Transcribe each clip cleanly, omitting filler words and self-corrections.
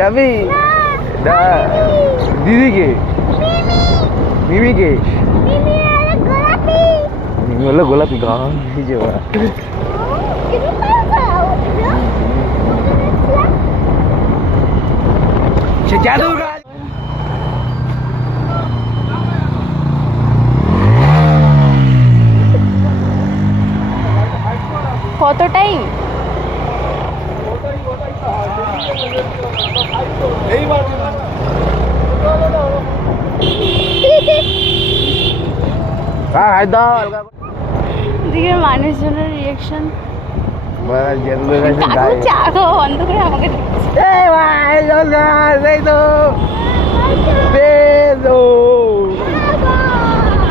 রাবি দিদিকে মিমিকে মিমি হলো গোলাপি গান ভিজে ওরা সে জাদুর কত টাইম? দিকে মানুষজনের রিয়াকশন চা খাওয়া বন্ধ করে আমাকে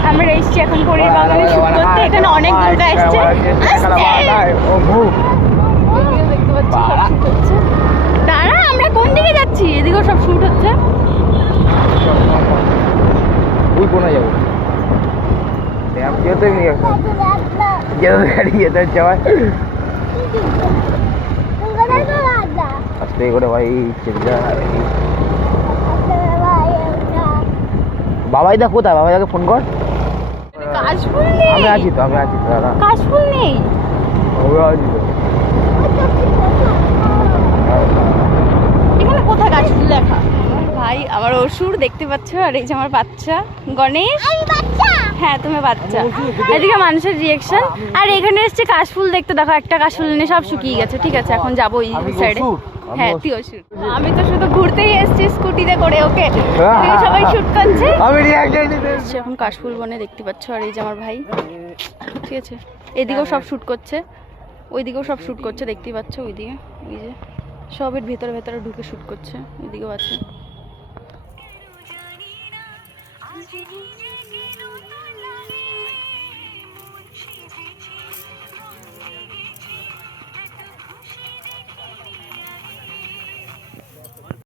আমরা এসছি এখন পরে বাগানে শুট করতে। এখানে অনেক দুর্গা এসছে, দেখতে পাচ্ছি সব শুট হচ্ছে। দাঁড়া, আমরা কোন দিকে যাচ্ছি? এদিকেও সব শুট হচ্ছে। ওই কোনা যাবো যেতে আস্তে করে ভাই বাবাইদা কোথায়? বাবাইদাকে ফোন কর। কাশফুল নেই। আমি আছি তো দাদা। কাশফুল নেই। এখানে কোথায় কাশফুল দেখা? ভাই আমার অসুর দেখতে পাচ্ছ, আর এই যে আমার বাচ্চা গণেশ। হ্যাঁ তুমি বাচ্চা। এদিকে মানুষের রিয়াকশন। আর এখানে এসছে কাশফুল দেখতে, দেখো একটা কাশফুল নেই, সব শুকিয়ে গেছে। ঠিক আছে, এখন যাবো ওই সাইডে। হ্যাঁ তুই অসুর। আমি তো শুধু ঘুরতেই এসছি স্কুটিতে করে। ওকে সবাই শুট করছে, এখন কাশফুল বনে দেখতে পাচ্ছ। আর এই যে আমার ভাই, ঠিক আছে, এদিকেও সব শুট করছে, ওইদিকেও সব শুট করছে, দেখতেই পাচ্ছ। ওইদিকে ওই যে সবের ভেতরে ভেতরে ঢুকে শুট করছে, ওইদিকেও আছে।